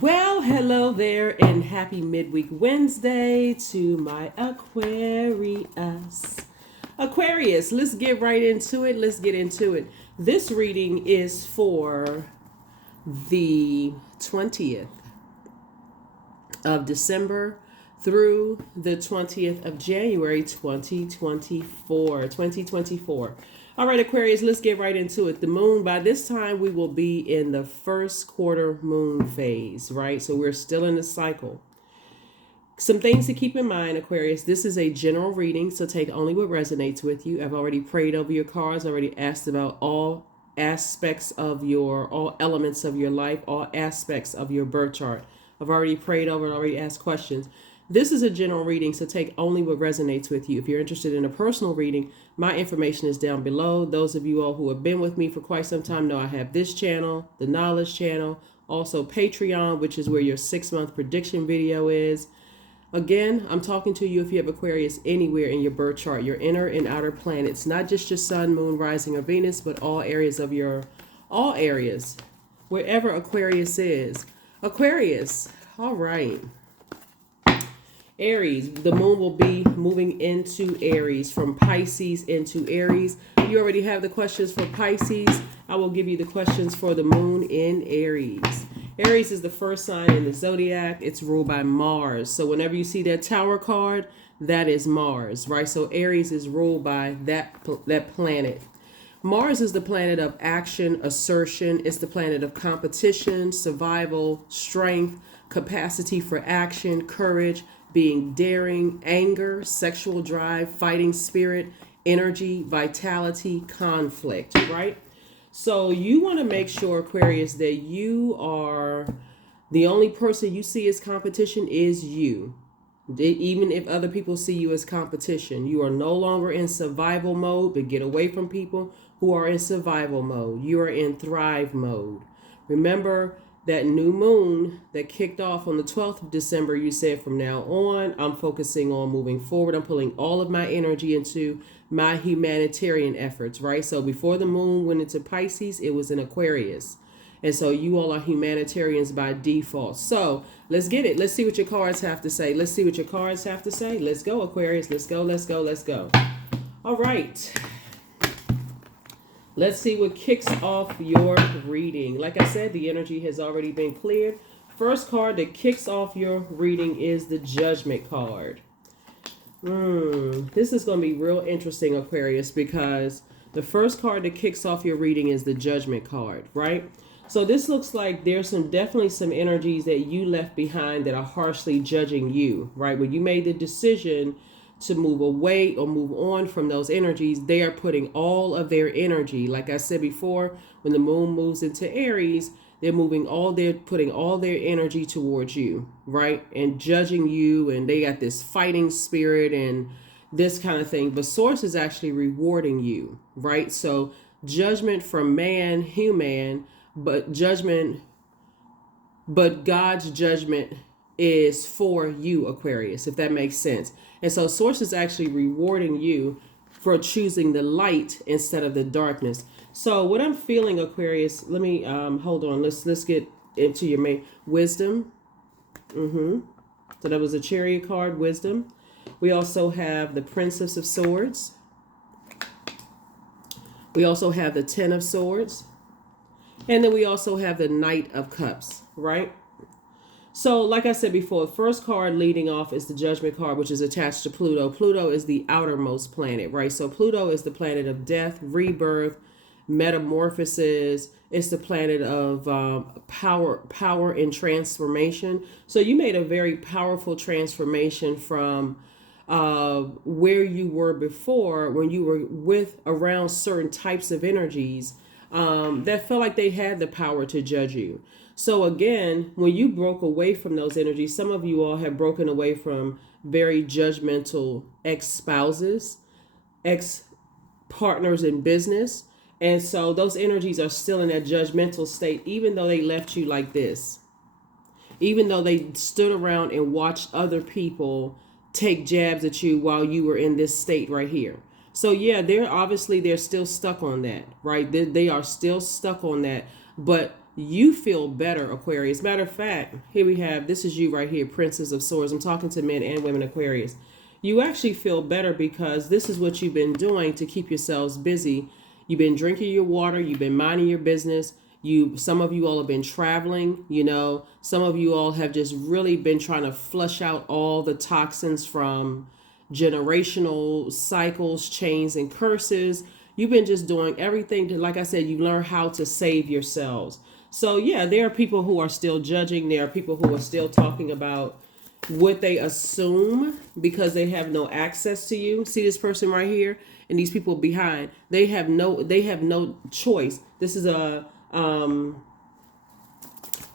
Well, hello there, and happy midweek Wednesday to my Aquarius. Aquarius, let's get right into it. Let's get into it. This reading is for the 20th of December through the 20th of January 2024. All right, Aquarius, let's get right into it. The moon, by this time, we will be in the first quarter moon phase, right? So we're still in the cycle. Some things to keep in mind, Aquarius. This is a general reading, so take only what resonates with you. I've already prayed over your cards, already asked about all elements of your life, all aspects of your birth chart. I've already prayed over and already asked questions. This is a general reading, so take only what resonates with you. If you're interested in a personal reading, my information is down below. Those of you all who have been with me for quite some time know I have this channel, the Knowledge channel, also Patreon, which is where your 6-month prediction video is. Again, I'm talking to you if you have Aquarius anywhere in your birth chart, your inner and outer planets, not just your sun, moon, rising, or Venus, but all areas, wherever Aquarius is. Aquarius, all right. Aries, the moon will be moving into Aries, from Pisces into Aries. You already have the questions for Pisces. I will give you the questions for the moon in Aries. Aries is the first sign in the Zodiac. It's ruled by Mars. So whenever you see that Tower card, that is Mars, right? So Aries is ruled by that planet. Mars is the planet of action, assertion. It's the planet of competition, survival, strength, capacity for action, courage, being daring, anger, sexual drive, fighting spirit, energy, vitality, conflict, right? So you want to make sure, Aquarius, that you are the only person you see as competition is you. Even if other people see you as competition, you are no longer in survival mode, but get away from people who are in survival mode. You are in thrive mode. Remember that new moon that kicked off on the 12th of December, you said from now on, I'm focusing on moving forward. I'm pulling all of my energy into my humanitarian efforts, right? So before the moon went into Pisces, it was in Aquarius. And so you all are humanitarians by default. So let's get it. Let's see what your cards have to say. Let's see what your cards have to say. Let's go, Aquarius. Let's go, let's go, let's go. All right. Let's see what kicks off your reading. Like I said, the energy has already been cleared. First card that kicks off your reading is the Judgment card. This is going to be real interesting, Aquarius, because the first card that kicks off your reading is the Judgment card, right? So this looks like there's definitely some energies that you left behind that are harshly judging you, right? When you made the decision to move away or move on from those energies, they are putting all of their energy, like I said before, when the moon moves into Aries, they're putting all their energy towards you, right? And judging you, and they got this fighting spirit and this kind of thing. But Source is actually rewarding you, right? So judgment from man, human, but God's judgment is for you, Aquarius, if that makes sense. And so Source is actually rewarding you for choosing the light instead of the darkness. So what I'm feeling, Aquarius, let me hold on. Let's get into your main wisdom. So that was a Chariot card, wisdom. We also have the Princess of Swords. We also have the Ten of Swords. And then we also have the Knight of Cups, right? So, like I said before, the first card leading off is the Judgment card, which is attached to Pluto. Pluto is the outermost planet, right? So Pluto is the planet of death, rebirth, metamorphosis. It's the planet of power and transformation. So you made a very powerful transformation from where you were before, when you were around certain types of energies that felt like they had the power to judge you. So again, when you broke away from those energies, some of you all have broken away from very judgmental ex-spouses, ex-partners in business. And so those energies are still in that judgmental state, even though they left you like this. Even though they stood around and watched other people take jabs at you while you were in this state right here. So yeah, they're still stuck on that, right? They are still stuck on that. But you feel better, Aquarius. Matter of fact, here we have, this is you right here, Princess of Swords. I'm talking to men and women, Aquarius. You actually feel better because this is what you've been doing to keep yourselves busy. You've been drinking your water. You've been minding your business. Some of you all have been traveling, some of you all have just really been trying to flush out all the toxins from generational cycles, chains, and curses. You've been just doing everything to, like I said, you learn how to save yourselves. So yeah, there are people who are still judging. There are people who are still talking about what they assume because they have no access to you. See this person right here and these people behind. They have no choice. This is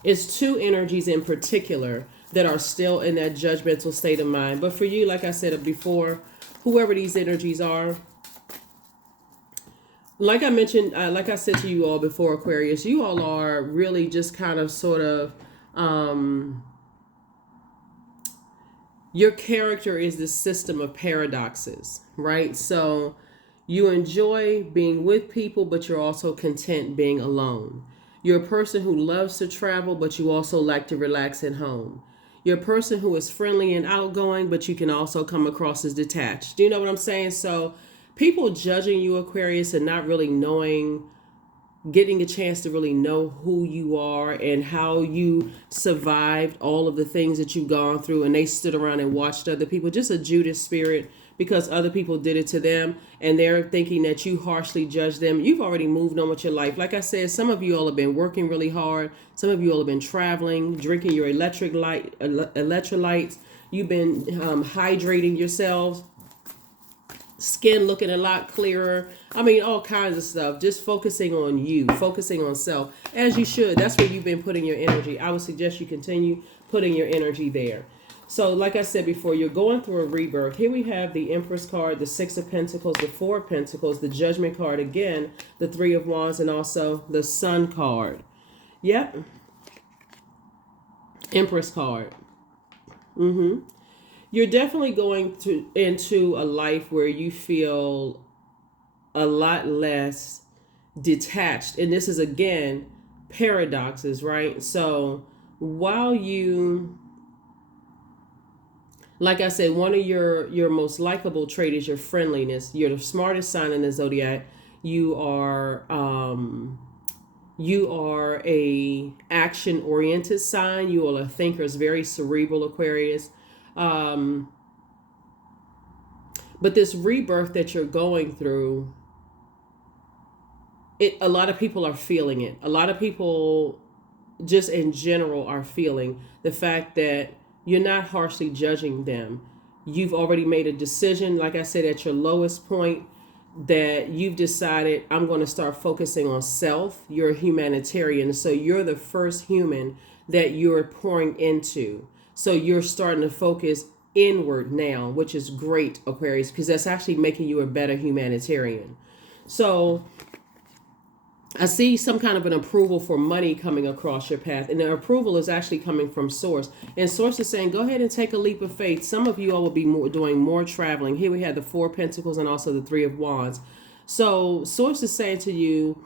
it's two energies in particular that are still in that judgmental state of mind. But for you, like I said before, whoever these energies are, like I mentioned, like I said to you all before, Aquarius, you all are really just kind of sort of, your character is this system of paradoxes, right? So you enjoy being with people, but you're also content being alone. You're a person who loves to travel, but you also like to relax at home. You're a person who is friendly and outgoing, but you can also come across as detached. Do you know what I'm saying? So people judging you, Aquarius, and not really getting a chance to really know who you are and how you survived all of the things that you've gone through, and they stood around and watched other people, just a Judas spirit, because other people did it to them and they're thinking that you harshly judge them. You've already moved on with your life. Like I said, some of you all have been working really hard. Some of you all have been traveling, drinking your electrolytes. You've been hydrating yourselves. Skin looking a lot clearer. I mean, all kinds of stuff. Just focusing on you, focusing on self, as you should. That's where you've been putting your energy. I would suggest you continue putting your energy there. So like I said before, you're going through a rebirth. Here we have the Empress card, the Six of Pentacles, the Four of Pentacles, the Judgment card again, the Three of Wands, and also the Sun card. Yep. Empress card. You're definitely going into a life where you feel a lot less detached. And this is, again, paradoxes, right? So while you, like I said, one of your most likable trait is your friendliness. You're the smartest sign in the zodiac. You are a action oriented sign. You are a thinker. It's very cerebral, Aquarius. But this rebirth that you're going through, a lot of people are feeling it. A lot of people just in general are feeling the fact that you're not harshly judging them. You've already made a decision, like I said, at your lowest point, that you've decided, I'm going to start focusing on self. You're a humanitarian. So you're the first human that you're pouring into. So you're starting to focus inward now, which is great, Aquarius, because that's actually making you a better humanitarian. So I see some kind of an approval for money coming across your path, and the approval is actually coming from Source. And Source is saying, go ahead and take a leap of faith. Some of you all will be doing more traveling. Here we have the Four of Pentacles and also the Three of Wands. So Source is saying to you,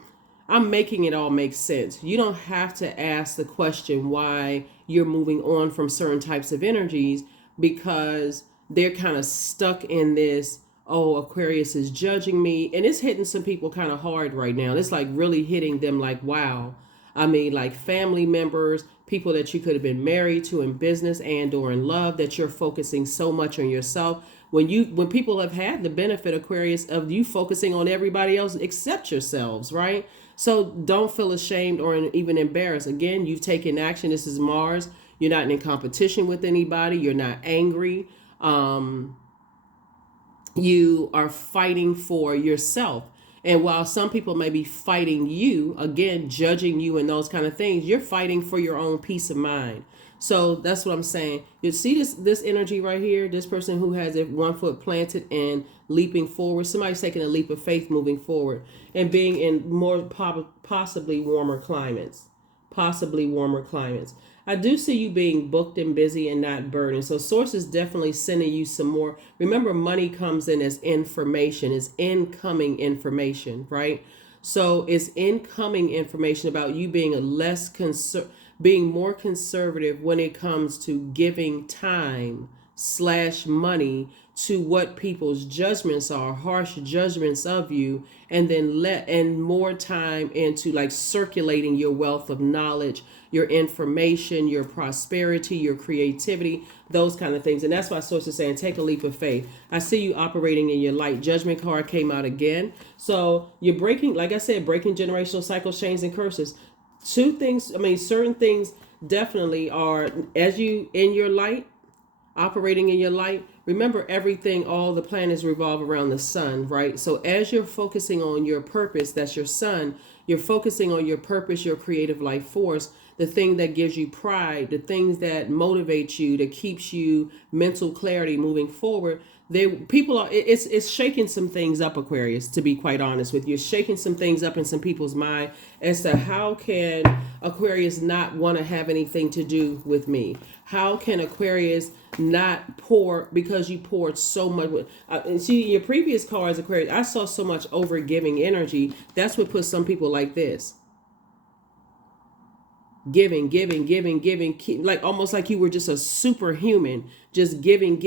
I'm making it all make sense. You don't have to ask the question why you're moving on from certain types of energies, because they're kind of stuck in this, oh, Aquarius is judging me. And it's hitting some people kind of hard right now. It's like really hitting them like, wow. I mean, like family members, people that you could have been married to in business and or in love, that you're focusing so much on yourself. When people have had the benefit, Aquarius, of you focusing on everybody else except yourselves, right? So don't feel ashamed or even embarrassed. Again, you've taken action. This is Mars. You're not in competition with anybody. You're not angry. You are fighting for yourself. And while some people may be fighting you, again, judging you and those kind of things, you're fighting for your own peace of mind. So that's what I'm saying. You see this energy right here, this person who has it 1 foot planted and leaping forward. Somebody's taking a leap of faith moving forward and being in more possibly warmer climates. Possibly warmer climates. I do see you being booked and busy and not burdened. So Source is definitely sending you some more. Remember, money comes in as information, as incoming information, right? So it's incoming information about you being being more conservative when it comes to giving time slash money to what people's judgments are, harsh judgments of you, and then more time into like circulating your wealth of knowledge, your information, your prosperity, your creativity, those kind of things. And that's why source is saying take a leap of faith. I see you operating in your light. Judgment card came out again. So you're breaking, like I said, breaking generational cycles, chains, and curses. Certain things definitely are, as you in your light, operating in your light. Remember, everything, all the planets revolve around the sun, right? So as you're focusing on your purpose, that's your sun, you're focusing on your purpose, your creative life force, the thing that gives you pride, the things that motivate you, that keeps you mental clarity moving forward. It's shaking some things up, Aquarius, to be quite honest with you. It's shaking some things up in some people's mind as to how can Aquarius not want to have anything to do with me? How can Aquarius not pour, because you poured so much? And see, your previous cards, Aquarius, I saw so much over giving energy. That's what puts some people like this. Giving, like almost like you were just a superhuman, just giving.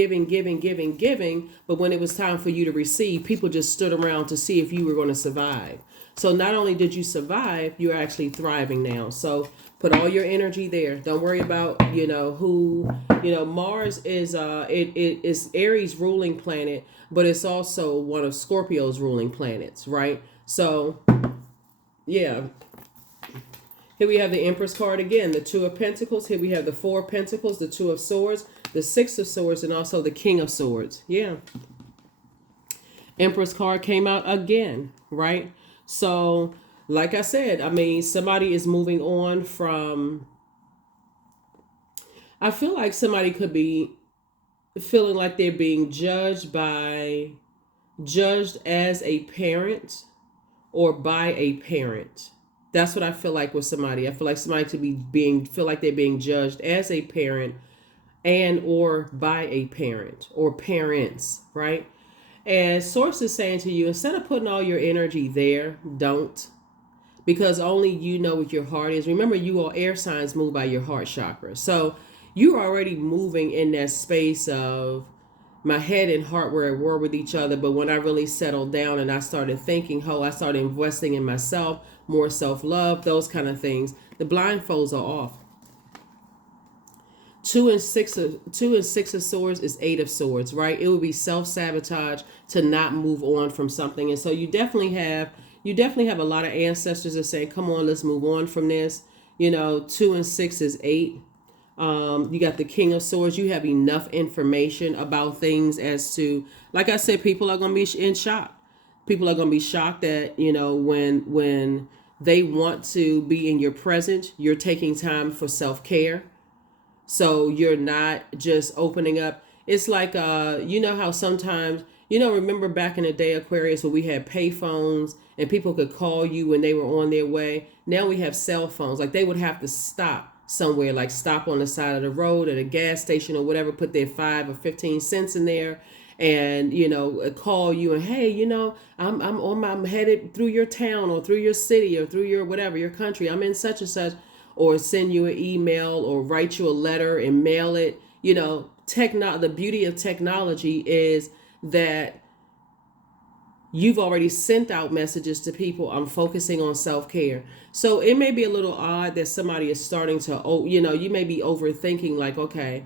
But when it was time for you to receive, people just stood around to see if you were going to survive. So not only did you survive, you're actually thriving now. So put all your energy there. Don't worry about, Mars is, it is Aries ruling planet, but it's also one of Scorpio's ruling planets, right? So, yeah. Here we have the Empress card again, the Two of Pentacles. Here we have the Four of Pentacles, the Two of Swords, the Six of Swords, and also the King of Swords. Yeah. Empress card came out again, right? So, like I said, somebody is moving on from... I feel like somebody could be feeling like they're being judged as a parent or by a parent. That's what I feel like with somebody. I feel like somebody could feel like they're being judged as a parent and or by a parent or parents, right? And source is saying to you, instead of putting all your energy there, don't. Because only you know what your heart is. Remember, you all air signs move by your heart chakra. So you're already moving in that space of my head and heart were at war with each other. But when I really settled down and I started thinking, I started investing in myself, more self-love, those kind of things, the blindfolds are off. Two and six of swords is Eight of Swords, right? It would be self-sabotage to not move on from something. And so you definitely have a lot of ancestors that say, come on, let's move on from this. 2 and 6 is 8. You got the King of Swords. You have enough information about things as to, like I said, people are going to be in shock. People are going to be shocked that, when they want to be in your presence, you're taking time for self-care. So you're not just opening up. It's like, how sometimes, remember back in the day, Aquarius, where we had pay phones and people could call you when they were on their way. Now we have cell phones. Like they would have to stop somewhere, like stop on the side of the road at a gas station or whatever, put their 5 or 15 cents in there and, call you and, hey, I'm headed through your town or through your city or through your whatever, your country. I'm in such and such, or send you an email or write you a letter and mail it. The beauty of technology is that you've already sent out messages to people. I'm focusing on self-care. So it may be a little odd that somebody is starting to, you may be overthinking like, okay,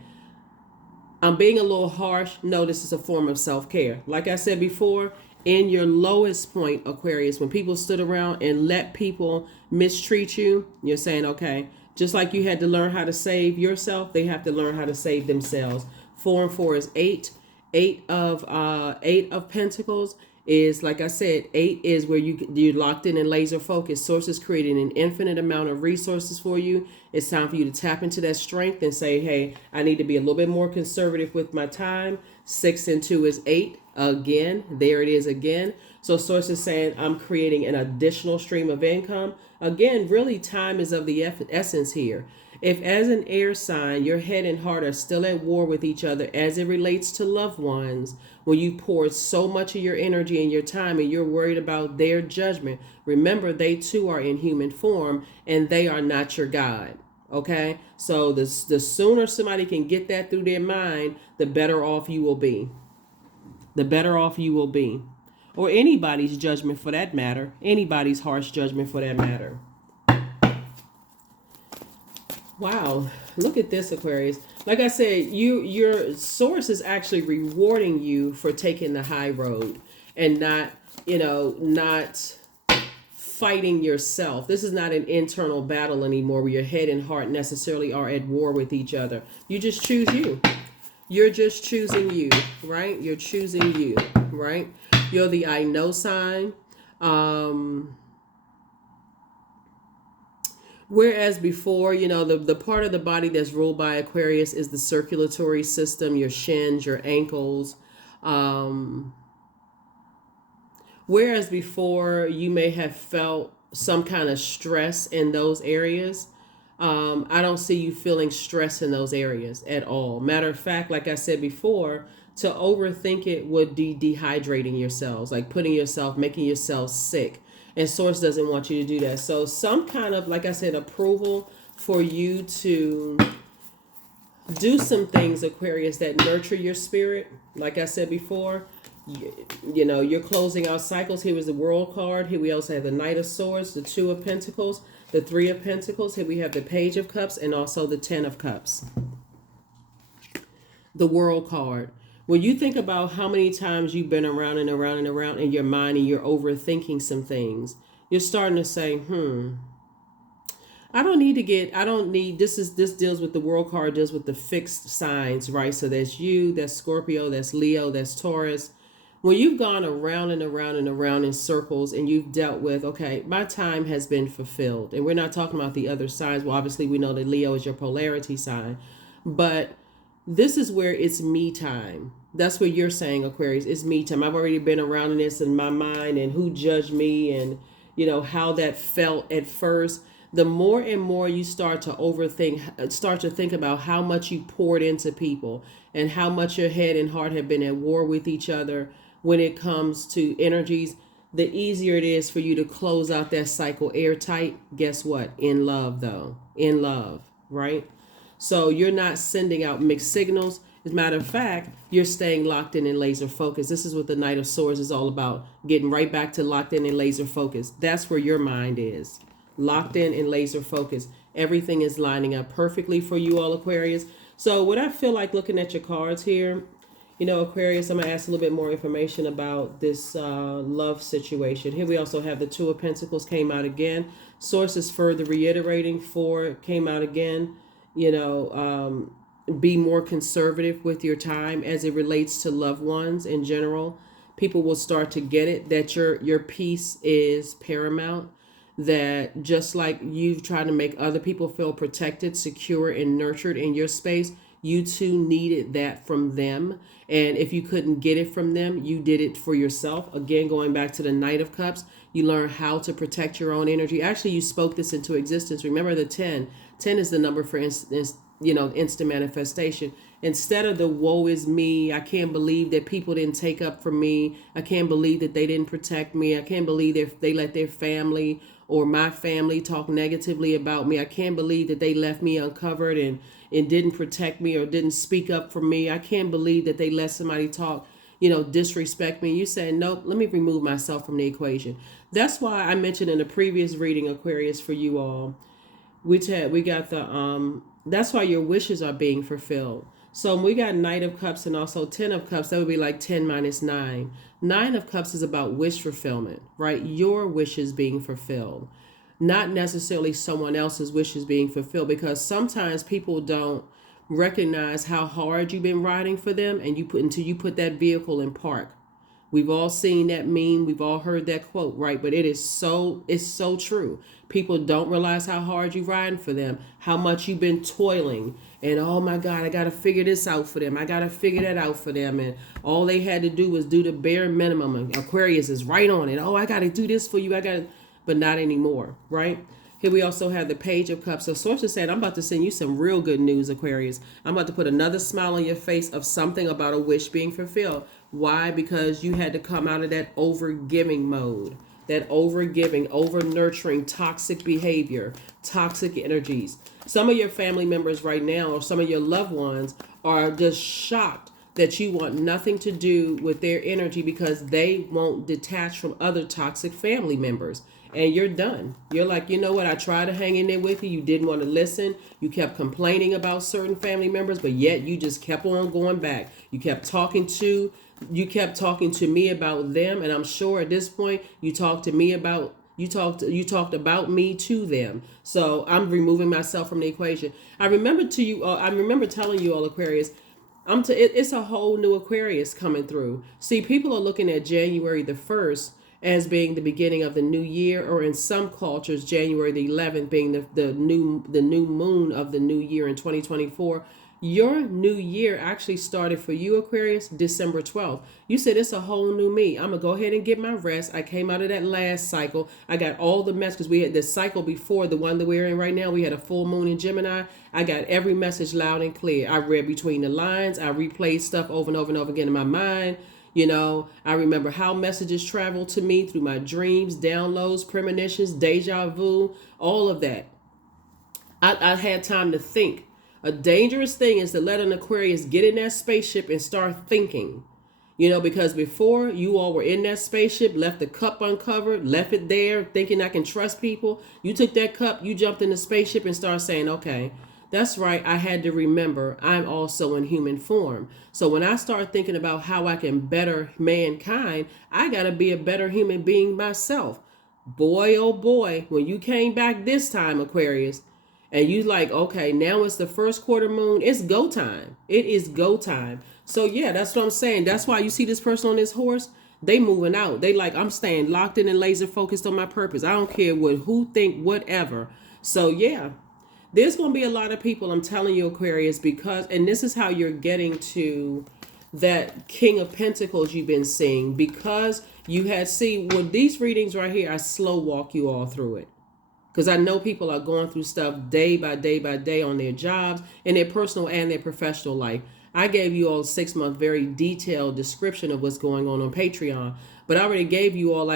I'm being a little harsh. No, this is a form of self-care. Like I said before, in your lowest point, Aquarius, when people stood around and let people mistreat you, you're saying, okay, just like you had to learn how to save yourself, they have to learn how to save themselves. 4 and 4 is 8. 8 of Pentacles is, like I said, 8 is where you're locked in and laser focused. Source is creating an infinite amount of resources for you. It's time for you to tap into that strength and say, hey, I need to be a little bit more conservative with my time. 6 and 2 is 8. Again, there it is again. So source is saying I'm creating an additional stream of income. Again, really time is of the essence here. If, as an air sign, your head and heart are still at war with each other as it relates to loved ones, when you poured so much of your energy and your time and you're worried about their judgment, remember they too are in human form and they are not your God. Okay? So the sooner somebody can get that through their mind, the better off you will be. The better off you will be. Or anybody's judgment for that matter. Anybody's harsh judgment for that matter. Wow, look at this, Aquarius. Like I said, your source is actually rewarding you for taking the high road and not, not fighting yourself. This is not an internal battle anymore where your head and heart necessarily are at war with each other. You just choose you. You're just choosing you, right? You're choosing you, right? You're the I know sign. Whereas before, the part of the body that's ruled by Aquarius is the circulatory system, your shins, your ankles. Whereas before, you may have felt some kind of stress in those areas. I don't see you feeling stress in those areas at all. Matter of fact, like I said before, to overthink it would be dehydrating yourselves, like making yourself sick. And Source doesn't want you to do that. So some kind of, like I said, approval for you to do some things, Aquarius, that nurture your spirit. Like I said before, you're closing out cycles. Here was the World card. Here we also have the Knight of Swords, the Two of Pentacles, the Three of Pentacles. Here we have the Page of Cups and also the Ten of Cups. The World card. When you think about how many times you've been around and around and around in your mind and you're overthinking some things, you're starting to say, this deals with the World card, deals with the fixed signs, right? So that's you, that's Scorpio, that's Leo, that's Taurus. When you've gone around and around and around in circles and you've dealt with, okay, my time has been fulfilled. And we're not talking about the other signs. Well, obviously we know that Leo is your polarity sign, but this is where it's me time. That's what you're saying, Aquarius. It's me time. I've already been around in this in my mind and who judged me and, how that felt at first. The more and more you start to think about how much you poured into people and how much your head and heart have been at war with each other when it comes to energies, the easier it is for you to close out that cycle airtight. Guess what? In love, though. In love, right? So you're not sending out mixed signals. As a matter of fact, you're staying locked in and laser focused. This is what the Knight of Swords is all about. Getting right back to locked in and laser focused. That's where your mind is. Locked in and laser focused. Everything is lining up perfectly for you all, Aquarius. So what I feel like looking at your cards here, Aquarius, I'm going to ask a little bit more information about this love situation. Here we also have the Two of Pentacles came out again. Source is further reiterating. Four came out again. Be more conservative with your time as it relates to loved ones in general. People will start to get it that your peace is paramount. That just like you've tried to make other people feel protected, secure, and nurtured in your space, you too needed that from them. And if you couldn't get it from them, you did it for yourself. Again, going back to the Knight of Cups, you learn how to protect your own energy. Actually, you spoke this into existence. Remember the 10. 10 is the number for instant manifestation. Instead of the woe is me, I can't believe that people didn't take up for me. I can't believe that they didn't protect me. I can't believe they let their family or my family talk negatively about me. I can't believe that they left me uncovered and didn't protect me or didn't speak up for me. I can't believe that they let somebody talk, disrespect me. You said, nope, let me remove myself from the equation. That's why I mentioned in the previous reading, Aquarius, for you all, we got that's why your wishes are being fulfilled. So we got Knight of Cups and also 10 of Cups. That would be like 10 minus 9. 9 of Cups is about wish fulfillment, right? Your wishes being fulfilled, not necessarily someone else's wishes being fulfilled, because sometimes people don't recognize how hard you've been riding for them until you put that vehicle in park. We've all seen that meme. We've all heard that quote, right? But it's so true. People don't realize how hard you're riding for them, how much you've been toiling. And oh my God, I got to figure this out for them. I got to figure that out for them. And all they had to do was do the bare minimum. And Aquarius is right on it. Oh, I got to do this for you. But not anymore, right? Here we also have the Page of Cups. So Source is saying, I'm about to send you some real good news, Aquarius. I'm about to put another smile on your face of something about a wish being fulfilled. Why? Because you had to come out of that over-giving mode. That over-giving, over-nurturing, toxic behavior, toxic energies. Some of your family members right now, or some of your loved ones, are just shocked that you want nothing to do with their energy because they won't detach from other toxic family members. And you're done. You're like, you know what? I tried to hang in there with you. You didn't want to listen. You kept complaining about certain family members, but yet you just kept on going back. You kept talking to me about them, and I'm sure at this point you talked about me to them. So I'm removing myself from the equation. I remember telling you all, Aquarius, it's a whole new Aquarius coming through. See, people are looking at January the 1st as being the beginning of the new year, or in some cultures, January the 11th being the new moon of the new year in 2024. Your new year actually started for you, Aquarius, December 12th. You said, it's a whole new me. I'm going to go ahead and get my rest. I came out of that last cycle. I got all the messages. We had this cycle before, the one that we're in right now. We had a full moon in Gemini. I got every message loud and clear. I read between the lines. I replayed stuff over and over and over again in my mind. You know, I remember how messages travel to me through my dreams, downloads, premonitions, deja vu, all of that. I had time to think. A dangerous thing is to let an Aquarius get in that spaceship and start thinking. You know, because before you all were in that spaceship, left the cup uncovered, left it there, thinking I can trust people. You took that cup, you jumped in the spaceship and started saying, okay, that's right, I had to remember I'm also in human form. So when I start thinking about how I can better mankind, I got to be a better human being myself. Boy, oh boy, when you came back this time, Aquarius, and you like, okay, now it's the first quarter moon, it's go time. It is go time. So yeah, that's what I'm saying. That's why you see this person on this horse, they moving out. They like, I'm staying locked in and laser focused on my purpose. I don't care who think whatever. So yeah. There's going to be a lot of people, I'm telling you, Aquarius, and this is how you're getting to that King of Pentacles you've been seeing, because you had, with these readings right here, I slow walk you all through it. Because I know people are going through stuff day by day by day on their jobs, in their personal and their professional life. I gave you all a 6-month very detailed description of what's going on Patreon. But I already gave you all,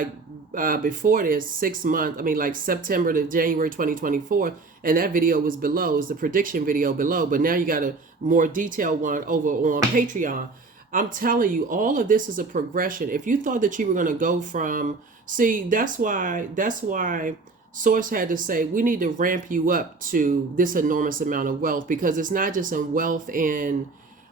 before this, 6 months, like September to January 2024. And that video was below. It's the prediction video below. But now you got a more detailed one over on Patreon. I'm telling you, all of this is a progression. If you thought that you were going to go from... See, that's why Source had to say, we need to ramp you up to this enormous amount of wealth. Because it's not just in wealth in...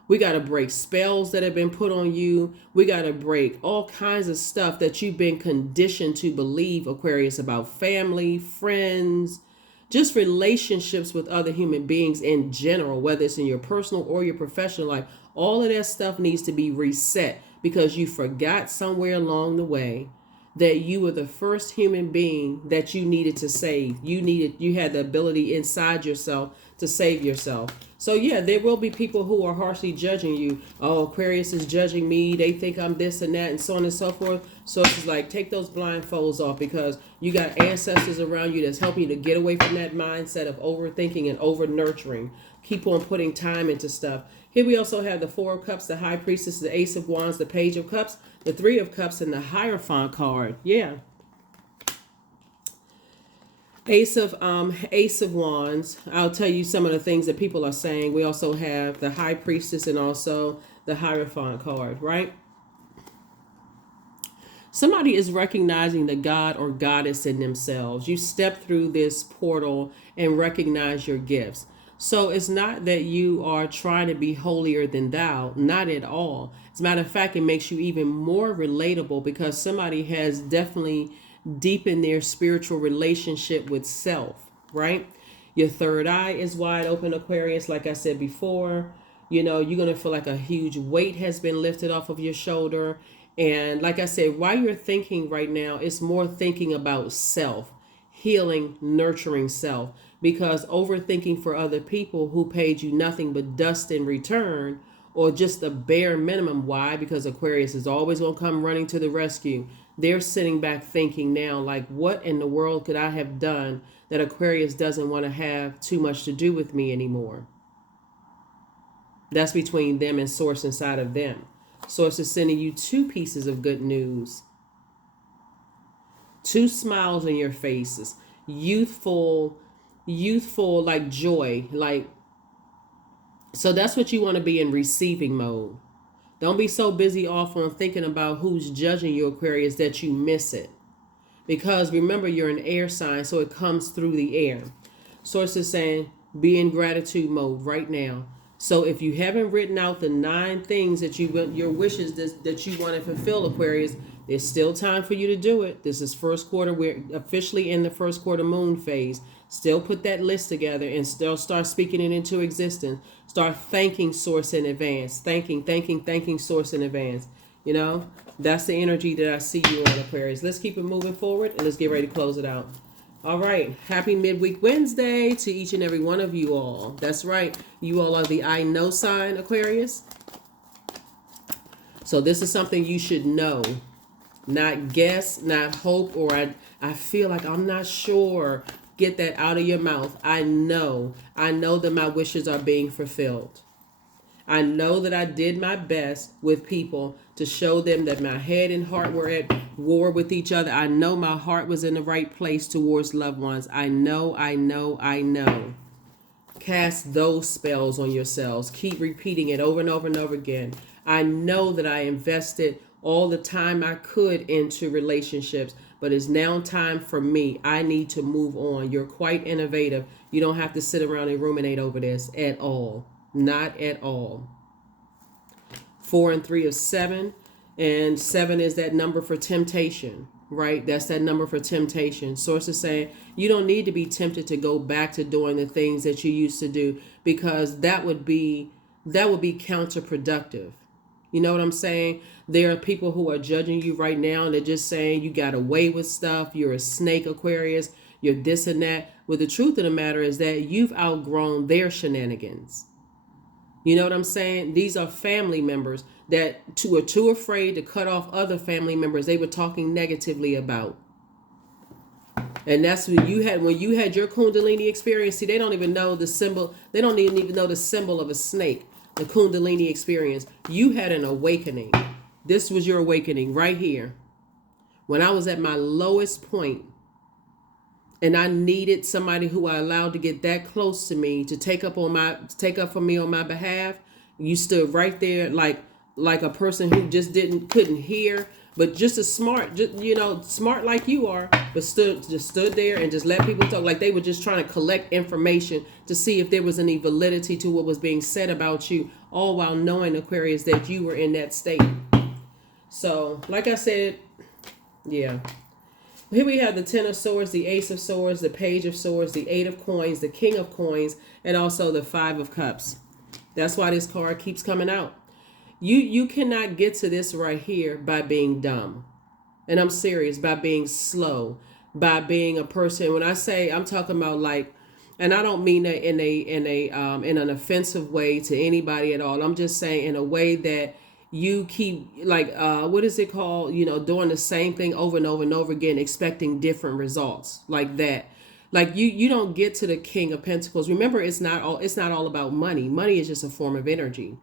We got to break spells that have been put on you. We got to break all kinds of stuff that you've been conditioned to believe, Aquarius, about family, friends, just relationships with other human beings in general, whether it's in your personal or your professional life. All of that stuff needs to be reset because you forgot somewhere along the way that you were the first human being that you needed to save. You had the ability inside yourself to save yourself. So yeah, there will be people who are harshly judging you. Oh, Aquarius is judging me. They think I'm this and that and so on and so forth. So it's like, take those blindfolds off because you got ancestors around you that's helping you to get away from that mindset of overthinking and over nurturing. Keep on putting time into stuff. Here we also have the Four of Cups, the High Priestess, the Ace of Wands, the Page of Cups, the Three of Cups, and the Hierophant card. Yeah. Ace of Wands. I'll tell you some of the things that people are saying. We also have the High Priestess and also the Hierophant card, right? Somebody is recognizing the God or goddess in themselves. You step through this portal and recognize your gifts. So it's not that you are trying to be holier than thou, not at all. As a matter of fact, it makes you even more relatable because somebody has definitely deepened their spiritual relationship with self, right? Your third eye is wide open, Aquarius. Like I said before, you're going to feel like a huge weight has been lifted off of your shoulder. And like I said, while you're thinking right now, it's more thinking about self, healing, nurturing self. Because overthinking for other people who paid you nothing but dust in return or just the bare minimum. Why? Because Aquarius is always going to come running to the rescue. They're sitting back thinking now, like, what in the world could I have done that Aquarius doesn't want to have too much to do with me anymore. That's between them and Source inside of them. Source is sending you 2 pieces of good news. 2 smiles on your faces. Youthful like joy. Like, so that's what you want to be in receiving mode. Don't be so busy off on thinking about who's judging you, Aquarius, that you miss it. Because remember, you're an air sign, so it comes through the air. Source is saying, be in gratitude mode right now. So if you haven't written out the 9 things that your wishes that you want to fulfill, Aquarius, there's still time for you to do it. This is first quarter. We're officially in the first quarter moon phase. Still put that list together and still start speaking it into existence. Start thanking Source in advance. Thanking Source in advance. You know, that's the energy that I see you on, Aquarius. Let's keep it moving forward and let's get ready to close it out. All right. Happy midweek Wednesday to each and every one of you all. That's right. You all are the I know sign, Aquarius. So this is something you should know. Not guess, not hope, or I feel like I'm not sure. Get that out of your mouth. I know that my wishes are being fulfilled. I know that I did my best with people to show them that my head and heart were at war with each other. I know my heart was in the right place towards loved ones. I know. Cast those spells on yourselves. Keep repeating it over and over and over again. I know that I invested all the time I could into relationships, but it's now time for me. I need to move on. You're quite innovative. You don't have to sit around and ruminate over this at all. Not at all. 4 and 3 is 7. And 7 is that number for temptation, right? That's that number for temptation. Source is saying you don't need to be tempted to go back to doing the things that you used to do, because that would be counterproductive. You know what I'm saying? There are people who are judging you right now and they're just saying you got away with stuff. You're a snake, Aquarius. You're this and that. Well, the truth of the matter is that you've outgrown their shenanigans. You know what I'm saying? These are family members that were too afraid to cut off other family members they were talking negatively about. And that's what you had when you had your Kundalini experience. See, they don't even know the symbol. They don't even know the symbol of a snake. The Kundalini experience. You had an awakening. This was your awakening right here. When I was at my lowest point and I needed somebody who I allowed to get that close to me to take up for me on my behalf, you stood right there like a person who just couldn't hear, but just as smart, smart like you are, but stood there and just let people talk like they were just trying to collect information to see if there was any validity to what was being said about you, all while knowing, Aquarius, that you were in that state. So, like I said, yeah. Here we have the 10 of Swords, the Ace of Swords, the Page of Swords, the 8 of Coins, the King of Coins, and also the 5 of Cups. That's why this card keeps coming out. You cannot get to this right here by being dumb. And I'm serious, by being slow, by being a person. When I say, I'm talking about like, and I don't mean that in an offensive way to anybody at all. I'm just saying in a way that you keep like what is it called? Doing the same thing over and over and over again, expecting different results like that. Like you don't get to the King of Pentacles. Remember, it's not all about money. Money is just a form of energy.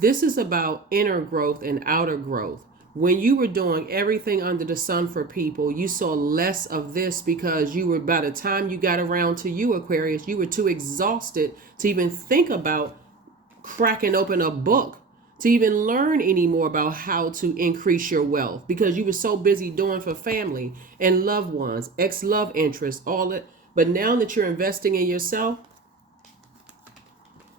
This is about inner growth and outer growth. When you were doing everything under the sun for people, you saw less of this because by the time you got around to you, Aquarius, you were too exhausted to even think about cracking open a book, to even learn any more about how to increase your wealth, because you were so busy doing for family and loved ones, ex-love interests, all that. But now that you're investing in yourself,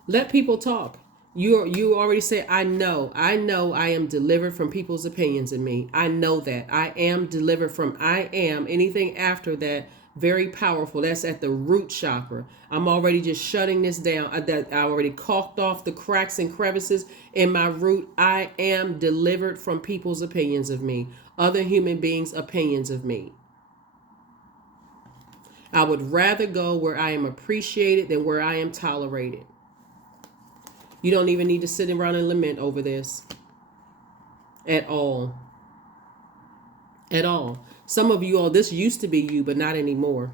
let people talk. You already say, I know I am delivered from people's opinions of me. I know that. I am delivered from anything after that, very powerful. That's at the root chakra. I'm already just shutting this down. I already caulked off the cracks and crevices in my root. I am delivered from people's opinions of me, other human beings' opinions of me. I would rather go where I am appreciated than where I am tolerated. You don't even need to sit around and lament over this at all. At all. Some of you all, this used to be you, but not anymore.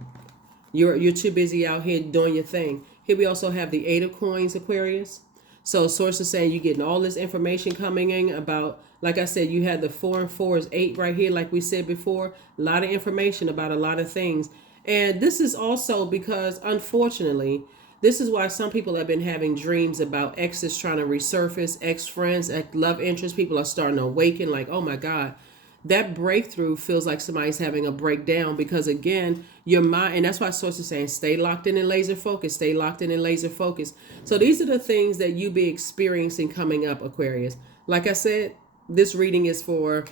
You're too busy out here doing your thing. Here we also have the Eight of Coins, Aquarius. So sources saying you're getting all this information coming in about, like I said, you had the 4 and 4 is 8 right here, like we said before. A lot of information about a lot of things. And this is also because, unfortunately, this is why some people have been having dreams about exes trying to resurface, ex-friends, love interest. People are starting to awaken like, oh my God. That breakthrough feels like somebody's having a breakdown because, again, your mind, and that's why sources saying stay locked in and laser focus, stay locked in and laser focus. So these are the things that you be experiencing coming up, Aquarius. Like I said, this reading is for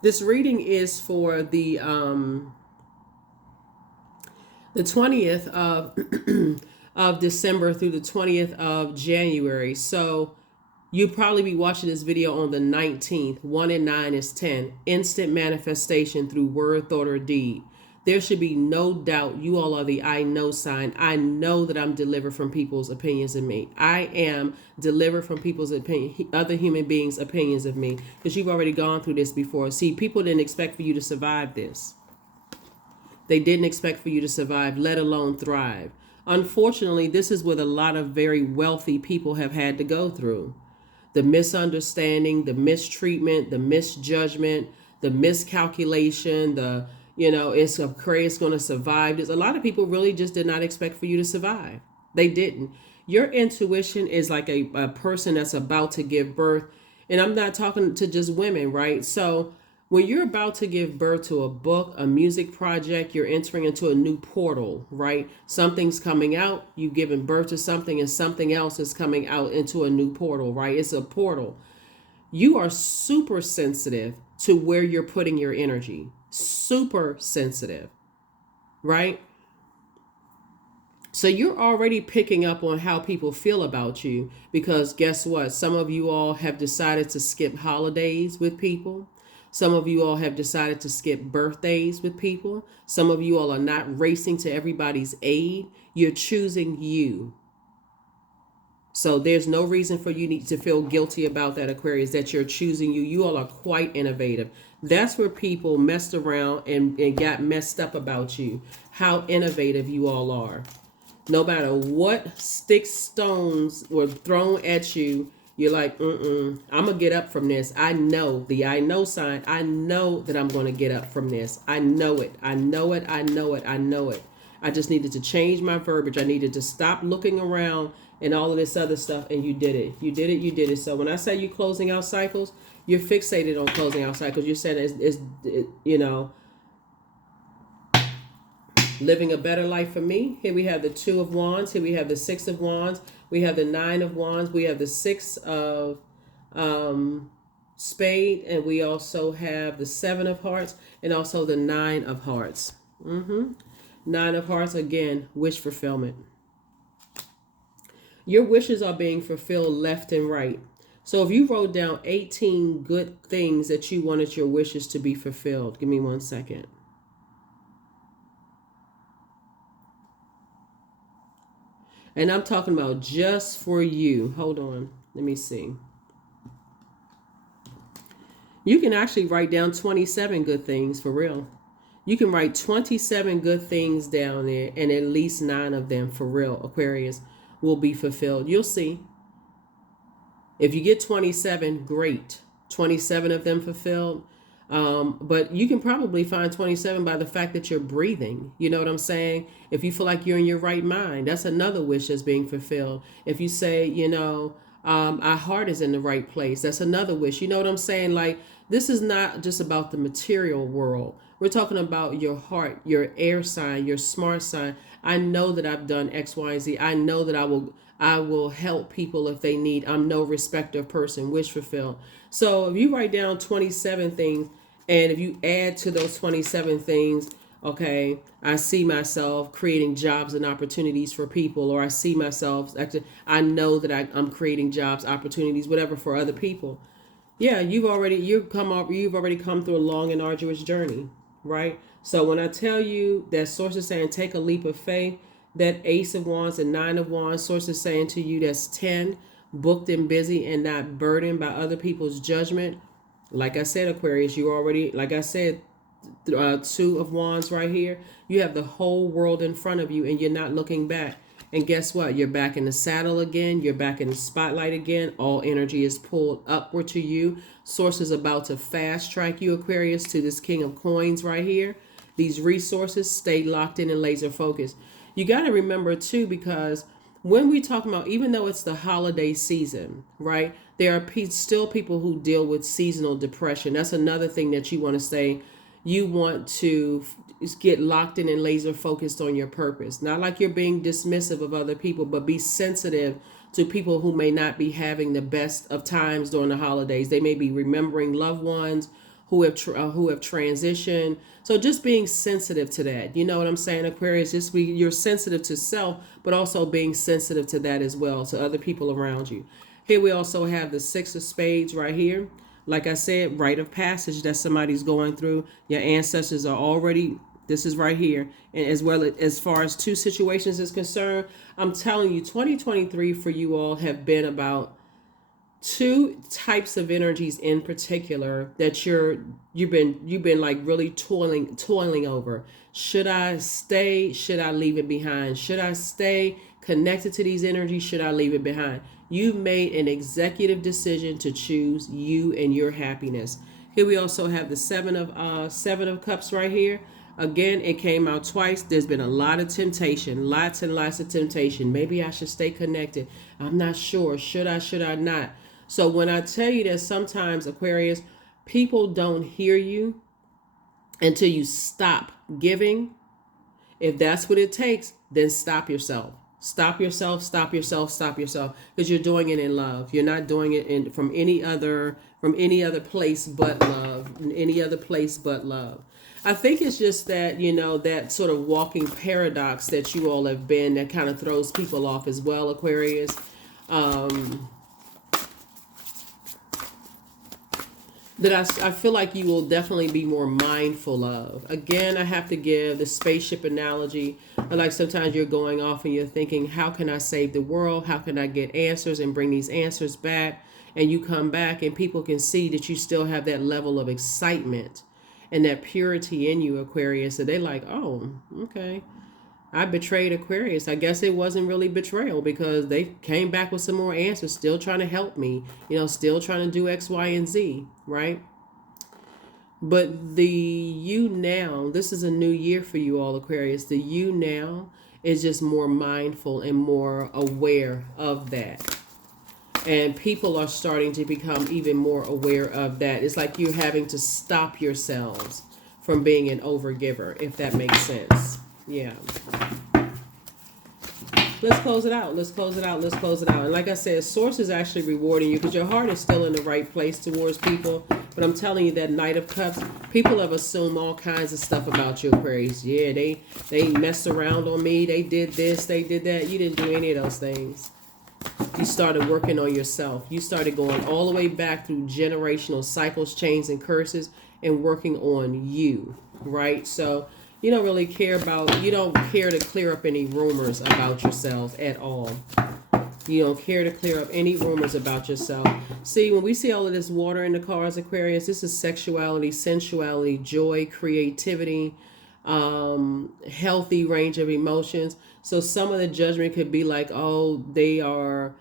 the 20th of December through the 20th of January. So you'll probably be watching this video on the 19th. 1 and 9 is 10. Instant manifestation through word, thought, or deed. There should be no doubt you all are the I know sign. I know that I'm delivered from people's opinions of me. I am delivered from people's opinion, other human beings' opinions of me. Because you've already gone through this before. See, people didn't expect for you to survive this. They didn't expect for you to survive, let alone thrive. Unfortunately, this is what a lot of very wealthy people have had to go through. The misunderstanding, the mistreatment, the misjudgment, the miscalculation, it's Aquarius going to survive. There's a lot of people really just did not expect for you to survive. They didn't. Your intuition is like a person that's about to give birth. And I'm not talking to just women, right? So when you're about to give birth to a book, a music project, you're entering into a new portal, right? Something's coming out, you've given birth to something, and something else is coming out into a new portal, right? It's a portal. You are super sensitive to where you're putting your energy. Super sensitive, right? So you're already picking up on how people feel about you because guess what? Some of you all have decided to skip holidays with people. Some of you all have decided to skip birthdays with people. Some of you all are not racing to everybody's aid. You're choosing you. So there's no reason for you to feel guilty about that, Aquarius, that you're choosing you. You all are quite innovative. That's where people messed around and got messed up about you, how innovative you all are. No matter what sticks, stones were thrown at you, you're like, I'm going to get up from this. I know the I know sign. I know that I'm going to get up from this. I know it. I know it. I know it. I know it. I just needed to change my verbiage. I needed to stop looking around and all of this other stuff. And you did it. You did it. You did it. So when I say you closing out cycles, you're fixated on closing out cycles. You're saying it's living a better life for me. Here we have the 2 of Wands. Here we have the 6 of Wands. We have the 9 of Wands. We have the 6 of Spade. And we also have the 7 of Hearts and also the 9 of Hearts. 9 of Hearts, again, wish fulfillment. Your wishes are being fulfilled left and right. So if you wrote down 18 good things that you wanted your wishes to be fulfilled, give me 1 second. And I'm talking about just for you. Hold on. Let me see. You can actually write down 27 good things for real. You can write 27 good things down there and at least 9 of them for real, Aquarius, will be fulfilled. You'll see. If you get 27, great. 27 of them fulfilled. But you can probably find 27 by the fact that you're breathing. You know what I'm saying? If you feel like you're in your right mind, that's another wish that's being fulfilled. If you say, our heart is in the right place, that's another wish. You know what I'm saying? Like, this is not just about the material world. We're talking about your heart, your air sign, your smart sign. I know that I've done X, Y, and Z. I know that I will help people if they need. I'm no respecter of person, wish fulfilled. So if you write down 27 things, and if you add to those 27 things, okay, I see myself creating jobs and opportunities for people, or I see myself, actually, I know that I'm creating jobs, opportunities, whatever for other people. Yeah, you've already come through a long and arduous journey, right? So when I tell you that sources saying take a leap of faith, that Ace of Wands and 9 of Wands, sources saying to you that's 10, booked and busy and not burdened by other people's judgment. Like I said, Aquarius, you already, like I said, Two of Wands right here. You have the whole world in front of you and you're not looking back. And guess what? You're back in the saddle again. You're back in the spotlight again. All energy is pulled upward to you. Source is about to fast track you, Aquarius, to this King of Coins right here. These resources, stay locked in and laser focused. You got to remember too, because when we talk about, even though it's the holiday season, right, there are still people who deal with seasonal depression. That's another thing that you want to say. You want to get locked in and laser focused on your purpose. Not like you're being dismissive of other people, but be sensitive to people who may not be having the best of times during the holidays. They may be remembering loved ones who have transitioned. So just being sensitive to that. You know what I'm saying, Aquarius? You're sensitive to self, but also being sensitive to that as well, to other people around you. Here we also have the Six of Spades right here. Like I said, rite of passage that somebody's going through. Your ancestors are already, this is right here. And as far as two situations is concerned, I'm telling you, 2023 for you all have been about two types of energies in particular that you've been like really toiling over. Should I stay? Should I leave it behind? Should I stay connected to these energies? Should I leave it behind? You've made an executive decision to choose you and your happiness. Here we also have the Seven of Cups right here. Again, it came out twice. There's been a lot of temptation, lots and lots of temptation. Maybe I should stay connected. I'm not sure. Should I not? So when I tell you that sometimes, Aquarius, people don't hear you until you stop giving. If that's what it takes, then stop yourself. Stop yourself, stop yourself, stop yourself, because you're doing it in love. You're not doing it from any other place but love, any other place but love. I think it's just that, that sort of walking paradox that you all have been that kind of throws people off as well, Aquarius. That I feel like you will definitely be more mindful of. Again, I have to give the spaceship analogy. Like sometimes you're going off and you're thinking, how can I save the world? How can I get answers and bring these answers back? And you come back and people can see that you still have that level of excitement and that purity in you, Aquarius. So they're like, oh, okay. I betrayed Aquarius. I guess it wasn't really betrayal because they came back with some more answers, still trying to help me, still trying to do X, Y, and Z, right? But the you now, this is a new year for you all, Aquarius. The you now is just more mindful and more aware of that. And people are starting to become even more aware of that. It's like you're having to stop yourselves from being an overgiver, if that makes sense. Yeah. Let's close it out. Let's close it out. Let's close it out. And like I said, Source is actually rewarding you because your heart is still in the right place towards people. But I'm telling you that Knight of Cups, people have assumed all kinds of stuff about you, Aquarius. Yeah, they messed around on me. They did this. They did that. You didn't do any of those things. You started working on yourself. You started going all the way back through generational cycles, chains, and curses and working on you, right? So you don't really care you don't care to clear up any rumors about yourselves at all. You don't care to clear up any rumors about yourself. See, when we see all of this water in the cards, Aquarius, this is sexuality, sensuality, joy, creativity, healthy range of emotions. So some of the judgment could be like, oh, they are,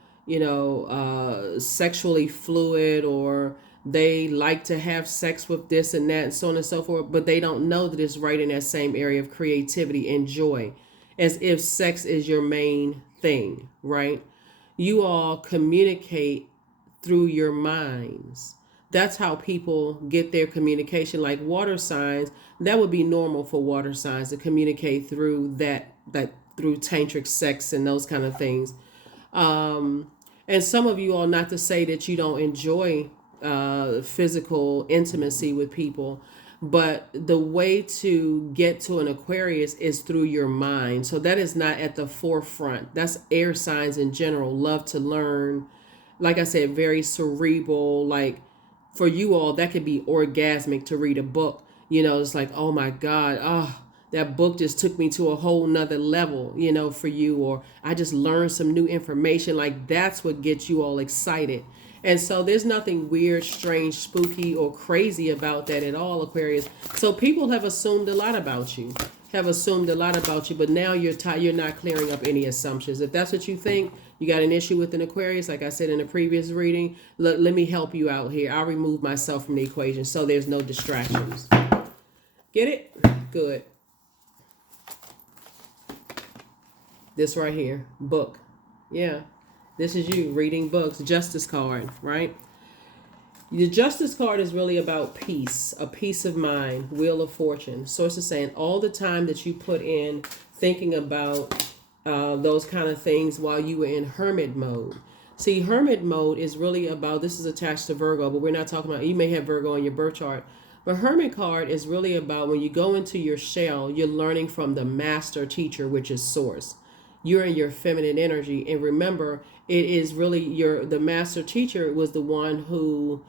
sexually fluid, or they like to have sex with this and that and so on and so forth, but they don't know that it's right in that same area of creativity and joy, as if sex is your main thing, right? You all communicate through your minds. That's how people get their communication. Like water signs, that would be normal for water signs to communicate through that through tantric sex and those kind of things. And some of you all, not to say that you don't enjoy physical intimacy with people, but the way to get to an Aquarius is through your mind. So that is not at the forefront. That's air signs in general, love to learn. Like I said, very cerebral. Like for you all, that could be orgasmic to read a book. It's like, oh my God, that book just took me to a whole nother level, for you. Or I just learned some new information. Like that's what gets you all excited. And so there's nothing weird, strange, spooky, or crazy about that at all, Aquarius. So people have assumed a lot about you, but now you're not clearing up any assumptions. If that's what you think, you got an issue with an Aquarius, like I said in the previous reading, let me help you out here. I'll remove myself from the equation so there's no distractions. Get it? Good. This right here, book. Yeah. This is you reading books. Justice card, right? The Justice card is really about peace, a peace of mind, wheel of fortune. Source is saying all the time that you put in thinking about those kind of things while you were in hermit mode. See, hermit mode is really about, this is attached to Virgo, but we're not talking about, you may have Virgo in your birth chart. But hermit card is really about when you go into your shell, you're learning from the master teacher, which is source. You're in your feminine energy. And remember, it is really the master teacher was the one who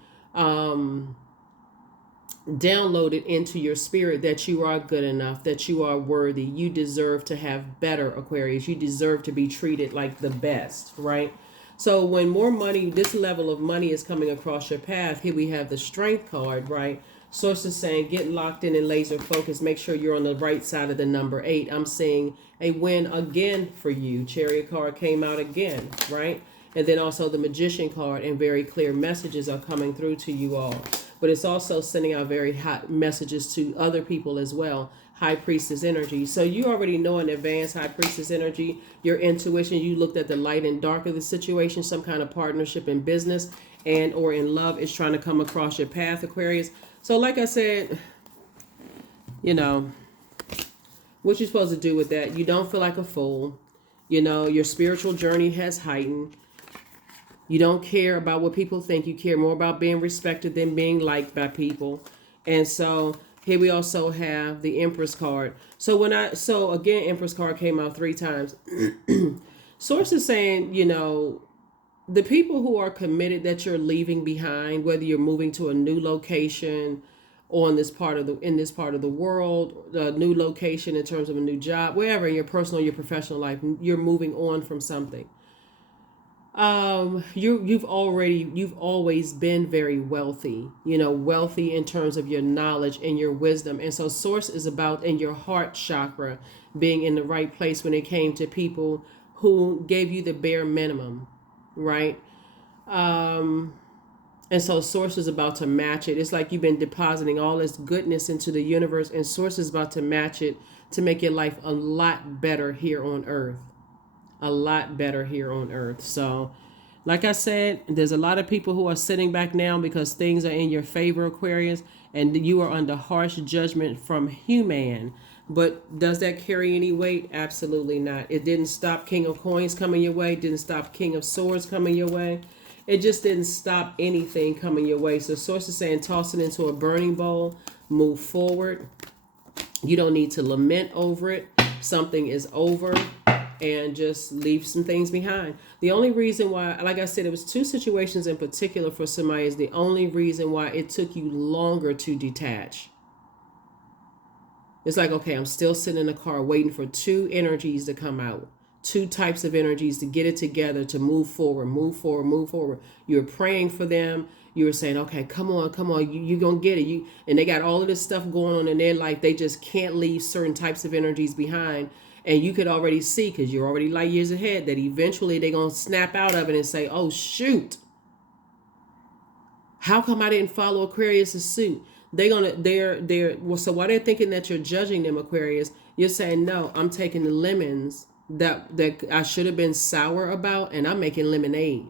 downloaded into your spirit that you are good enough, that you are worthy. You deserve to have better, Aquarius. You deserve to be treated like the best, right? So when more money, this level of money is coming across your path, here we have the Strength card, right? Source is saying get locked in and laser focus. Make sure you're on the right side of the number 8. I'm seeing a win again for you. Chariot card came out again, right? And then also the Magician card, and very clear messages are coming through to you all. But it's also sending out very hot messages to other people as well. High Priestess energy. So you already know in advance, High Priestess energy, your intuition, you looked at the light and dark of the situation, some kind of partnership in business and or in love is trying to come across your path, Aquarius. So like I said, what you're supposed to do with that, you don't feel like a fool. Your spiritual journey has heightened. You don't care about what people think. You care more about being respected than being liked by people. And so here we also have the Empress card. So again, Empress card came out 3 times. Source is saying, the people who are committed that you're leaving behind, whether you're moving to a new location or in this part of the world, a new location in terms of a new job, wherever in your personal, your professional life, you're moving on from something. You've always been very wealthy, wealthy in terms of your knowledge and your wisdom. And so source is about in your heart chakra being in the right place when it came to people who gave you the bare minimum, right? And so source is about to match it. It's like you've been depositing all this goodness into the universe, and source is about to match it to make your life a lot better here on earth. A lot better here on earth. So like I said, there's a lot of people who are sitting back now because things are in your favor, Aquarius, and you are under harsh judgment from human. But does that carry any weight? Absolutely not. It didn't stop King of Coins coming your way. It didn't stop King of Swords coming your way. It just didn't stop anything coming your way. So source is saying toss it into a burning bowl, move forward. You don't need to lament over it. Something is over. And just leave some things behind. The only reason why, like I said, it was 2 situations in particular for somebody is the only reason why it took you longer to detach. It's like, okay, I'm still sitting in the car waiting for 2 energies to come out. 2 types of energies to get it together, to move forward, move forward, move forward. You were praying for them. You were saying, okay, come on, you're going to get it. And they got all of this stuff going on in their life. They just can't leave certain types of energies behind. And you could already see, because you're already light years ahead, that eventually they're going to snap out of it and say, oh, shoot. How come I didn't follow Aquarius' suit? So while they're thinking that you're judging them, Aquarius, you're saying, no, I'm taking the lemons that I should have been sour about, and I'm making lemonade.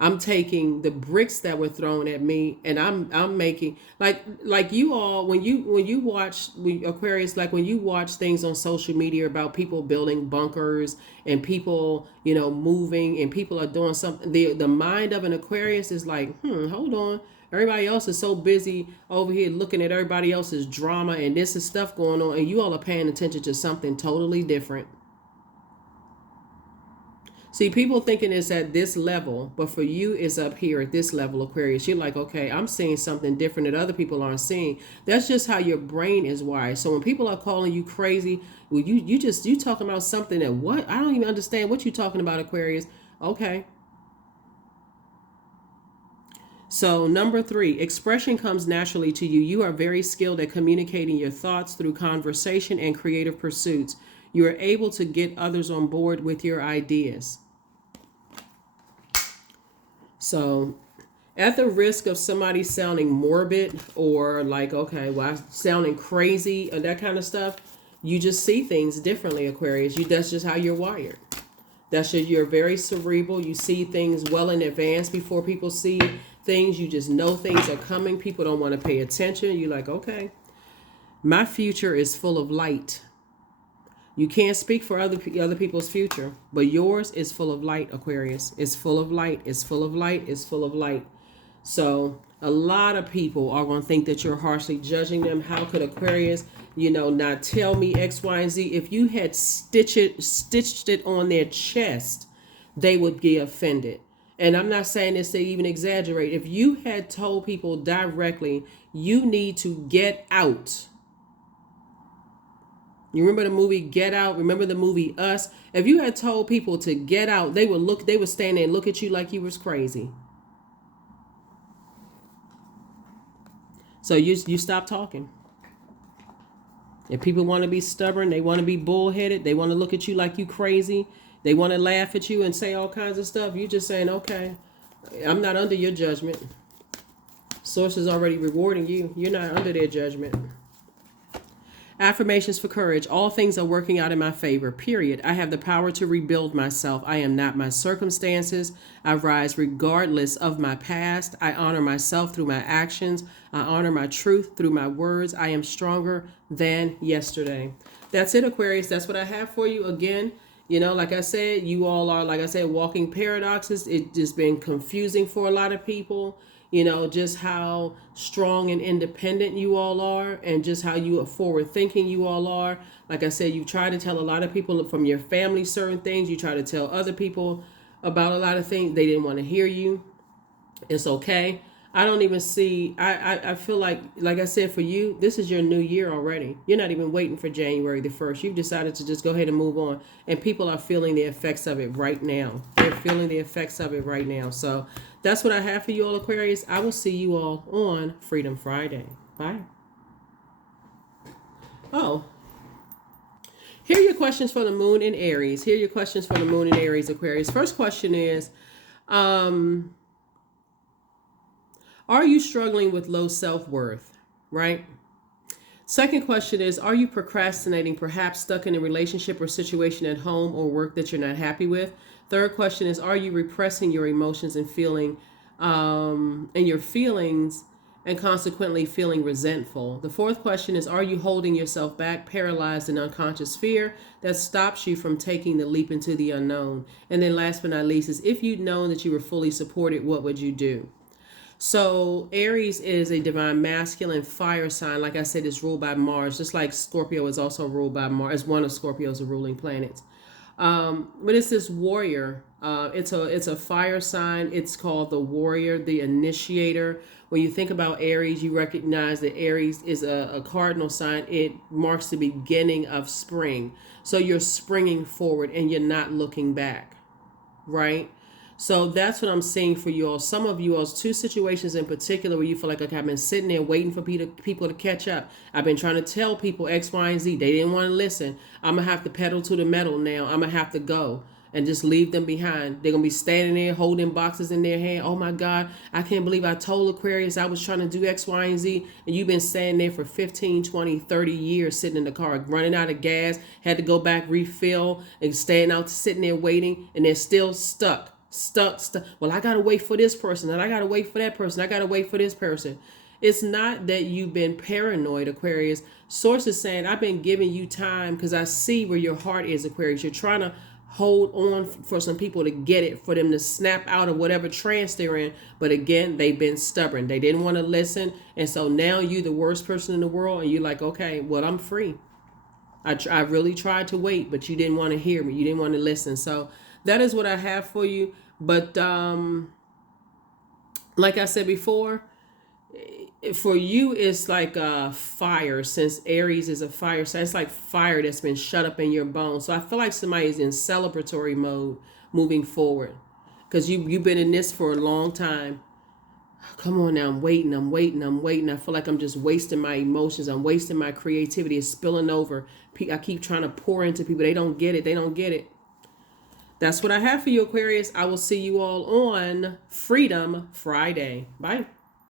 I'm taking the bricks that were thrown at me, and I'm making like you all when you watch Aquarius, like when you watch things on social media about people building bunkers and people moving and people are doing something. The mind of an Aquarius is like, hold on. Everybody else is so busy over here looking at everybody else's drama and this is stuff going on, and you all are paying attention to something totally different. See, people thinking it's at this level, but for you, it's up here at this level, Aquarius. You're like, okay, I'm seeing something different that other people aren't seeing. That's just how your brain is wired. So when people are calling you crazy, well, you talking about something that what? I don't even understand what you're talking about, Aquarius. Okay. So, number 3, expression comes naturally to you. You are very skilled at communicating your thoughts through conversation and creative pursuits. You are able to get others on board with your ideas. So, at the risk of somebody sounding morbid or like, okay, well, I'm sounding crazy or that kind of stuff, you just see things differently, Aquarius. That's just how you're wired. You're very cerebral. You see things well in advance before people see things. You just know things are coming. People don't want to pay attention. You're like, okay, my future is full of light. You can't speak for other people's future, but yours is full of light, Aquarius. It's full of light. It's full of light. It's full of light. So a lot of people are going to think that you're harshly judging them. How could Aquarius, not tell me X, Y, and Z? If you had stitched it on their chest, they would be offended. And I'm not saying this to even exaggerate. If you had told people directly, you need to get out. You remember the movie Get Out? Remember the movie Us? If you had told people to get out, they would stand there and look at you like you was crazy. So you stop talking. If people want to be stubborn, they want to be bullheaded, they want to look at you like you crazy, they want to laugh at you and say all kinds of stuff, you're just saying, okay, I'm not under your judgment. Source is already rewarding you. You're not under their judgment. Affirmations for courage. All things are working out in my favor, period. I have the power to rebuild myself. I am not my circumstances. I rise regardless of my past. I honor myself through my actions. I honor my truth through my words. I am stronger than yesterday. That's it, Aquarius. That's what I have for you. Again, like I said, you all are, like I said, walking paradoxes. It's just been confusing for a lot of people. Just how strong and independent you all are, and just how you are forward thinking you all are. Like I said, you try to tell a lot of people from your family certain things. You try to tell other people about a lot of things. They didn't want to hear you. It's okay. I don't even see, I feel like I said, for you, this is your new year already. You're not even waiting for January the 1st. You've decided to just go ahead and move on. And people are feeling the effects of it right now. They're feeling the effects of it right now. So that's what I have for you all, Aquarius. I will see you all on Freedom Friday. Bye. Oh, here are your questions for the moon in Aries. Here are your questions for the moon in Aries, Aquarius. First question is, are you struggling with low self-worth, right? Second question is, are you procrastinating, perhaps stuck in a relationship or situation at home or work that you're not happy with? Third question is, are you repressing your emotions and your feelings and consequently feeling resentful? The fourth question is, are you holding yourself back, paralyzed in unconscious fear that stops you from taking the leap into the unknown? And then last but not least is, if you'd known that you were fully supported, what would you do? So Aries is a divine masculine fire sign. Like I said, it's ruled by Mars, just like Scorpio is also ruled by Mars, as one of Scorpio's ruling planets. But it's this warrior. It's a fire sign. It's called the warrior, the initiator. When you think about Aries, you recognize that Aries is a cardinal sign. It marks the beginning of spring. So you're springing forward and you're not looking back, right? So that's what I'm seeing for you all. Some of you all's two situations in particular where you feel like, okay, I've been sitting there waiting for people to catch up. I've been trying to tell people X, Y, and Z. They didn't want to listen. I'm going to have to pedal to the metal now. I'm going to have to go and just leave them behind. They're going to be standing there holding boxes in their hand. Oh my God, I can't believe I told Aquarius I was trying to do X, Y, and Z. And you've been standing there for 15, 20, 30 years sitting in the car, running out of gas, had to go back, refill, and staying out, sitting there waiting, and they're still stuck. Well, I got to wait for this person, and I got to wait for that person. I got to wait for this person. It's not that you've been paranoid, Aquarius. Source is saying, I've been giving you time because I see where your heart is, Aquarius. You're trying to hold on for some people to get it, for them to snap out of whatever trance they're in. But again, they've been stubborn. They didn't want to listen. And so now you're the worst person in the world. And you're like, okay, well, I'm free. I really tried to wait, but you didn't want to hear me. You didn't want to listen. So that is what I have for you. But like I said before, for you, it's like a fire. Since Aries is a fire sign, it's like fire that's been shut up in your bones. So I feel like somebody is in celebratory mode moving forward, because you've been in this for a long time. Come on now, I'm waiting. I feel like I'm just wasting my emotions. I'm wasting my creativity. It's spilling over. I keep trying to pour into people. They don't get it. That's what I have for you, Aquarius. I will see you all on Freedom Friday. Bye.